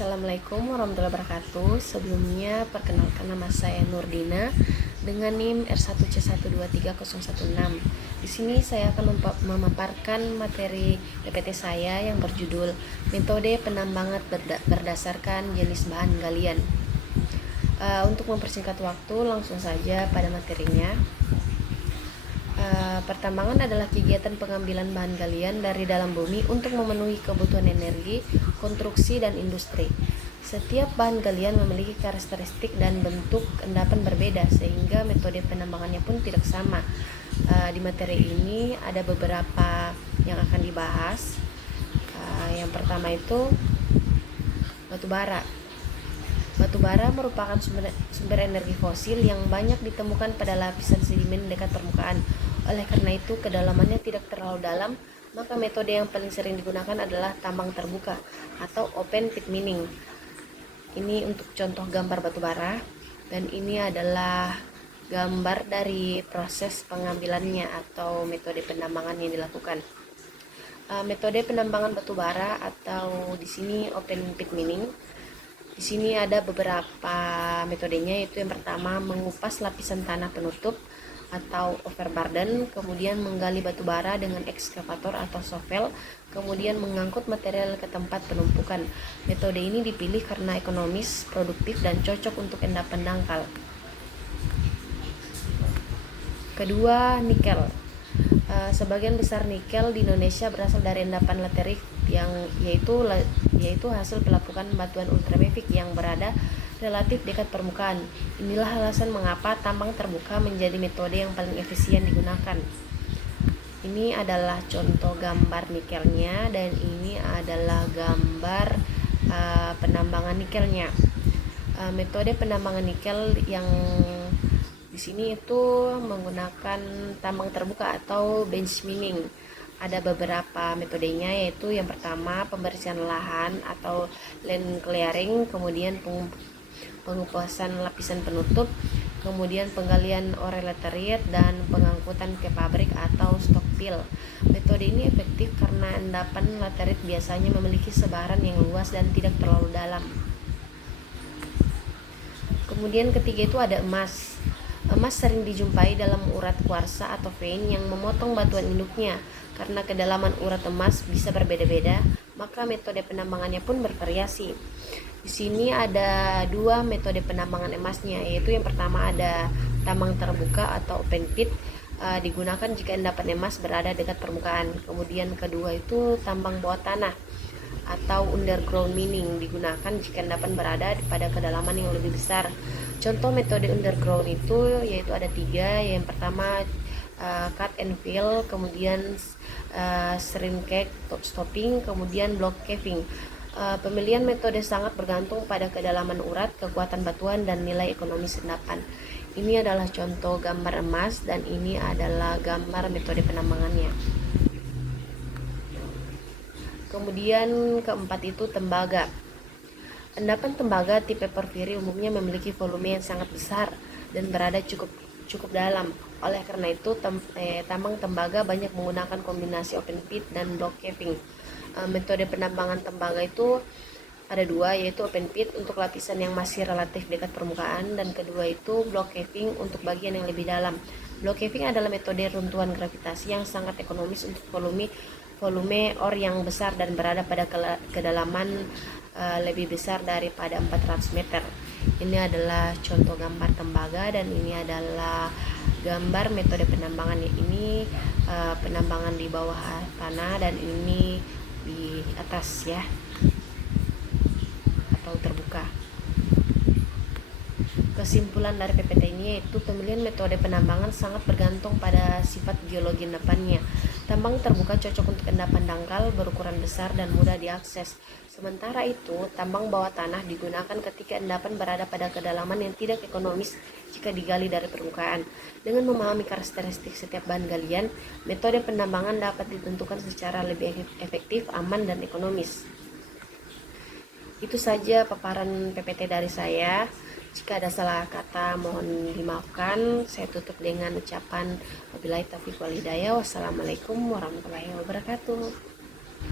Assalamualaikum warahmatullahi wabarakatuh. Sebelumnya perkenalkan nama saya Nurdina dengan NIM R1C123016. Di sini saya akan memaparkan materi PPT saya yang berjudul Metode Penambangan berdasarkan jenis bahan galian. Untuk mempersingkat waktu, langsung saja pada materinya. Pertambangan adalah kegiatan pengambilan bahan galian dari dalam bumi untuk memenuhi kebutuhan energi, konstruksi, dan industri. Setiap bahan galian memiliki karakteristik dan bentuk endapan berbeda, sehingga metode penambangannya pun tidak sama. Di materi ini ada beberapa yang akan dibahas. Yang pertama itu batu bara. Batu bara merupakan sumber energi fosil yang banyak ditemukan pada lapisan sedimen dekat permukaan. Oleh karena itu, kedalamannya tidak terlalu dalam, maka metode yang paling sering digunakan adalah tambang terbuka atau open pit mining. Ini untuk contoh gambar batu bara, dan ini adalah gambar dari proses pengambilannya atau metode penambangan yang dilakukan. Metode penambangan batu bara atau di sini open pit mining. Di sini ada beberapa metodenya, yaitu yang pertama mengupas lapisan tanah penutup atau overburden, kemudian menggali batu bara dengan ekskavator atau shovel, kemudian mengangkut material ke tempat penumpukan. Metode ini dipilih karena ekonomis, produktif, dan cocok untuk endapan dangkal. Kedua, nikel. Sebagian besar nikel di Indonesia berasal dari endapan laterit yang yaitu hasil pelapukan batuan ultramafic yang berada relatif dekat permukaan. Inilah alasan mengapa tambang terbuka menjadi metode yang paling efisien digunakan. Ini adalah contoh gambar nikelnya, dan ini adalah gambar penambangan nikelnya. Metode penambangan nikel yang di sini itu menggunakan tambang terbuka atau bench mining. Ada beberapa metodenya, yaitu yang pertama pembersihan lahan atau land clearing, kemudian pengupasan lapisan penutup, kemudian penggalian ore laterit, dan pengangkutan ke pabrik atau stockpile. Metode ini efektif karena endapan laterit biasanya memiliki sebaran yang luas dan tidak terlalu dalam. Kemudian ketiga itu ada emas. Emas sering dijumpai dalam urat kuarsa atau vein yang memotong batuan induknya. Karena kedalaman urat emas bisa berbeda-beda, maka metode penambangannya pun bervariasi. Di sini ada dua metode penambangan emasnya, yaitu yang pertama ada tambang terbuka atau open pit, digunakan jika endapan emas berada dekat permukaan. Kemudian kedua itu tambang bawah tanah atau underground mining, digunakan jika endapan berada pada kedalaman yang lebih besar. Contoh metode underground itu yaitu ada tiga. Yang pertama cut and fill, kemudian shrinkage stopping, kemudian block caving. Pemilihan metode sangat bergantung pada kedalaman urat, kekuatan batuan, dan nilai ekonomis endapan. Ini adalah contoh gambar emas, dan ini adalah gambar metode penambangannya. Kemudian keempat itu tembaga. Endapan tembaga tipe porfiri umumnya memiliki volume yang sangat besar dan berada cukup dalam. Oleh karena itu, tambang tembaga banyak menggunakan kombinasi open pit dan block caving. Metode penambangan tembaga itu ada dua, yaitu open pit untuk lapisan yang masih relatif dekat permukaan, dan kedua itu block caving untuk bagian yang lebih dalam. Block caving adalah metode runtuhan gravitasi yang sangat ekonomis untuk volume ore yang besar dan berada pada kedalaman lebih besar daripada 400 meter. Ini adalah contoh gambar tembaga, dan ini adalah gambar metode penambangan. Ini penambangan di bawah tanah, dan ini di atas ya, atau terbuka. Kesimpulan dari PPT ini yaitu pemilihan metode penambangan sangat bergantung pada sifat geologi endapannya. Tambang terbuka cocok untuk endapan dangkal berukuran besar dan mudah diakses. Sementara itu, tambang bawah tanah digunakan ketika endapan berada pada kedalaman yang tidak ekonomis jika digali dari permukaan. Dengan memahami karakteristik setiap bahan galian, metode penambangan dapat ditentukan secara lebih efektif, aman, dan ekonomis. Itu saja paparan PPT dari saya. Jika ada salah kata mohon dimaafkan. Saya tutup dengan ucapan wabillahi taufiq wal hidayah. Wassalamualaikum warahmatullahi wabarakatuh.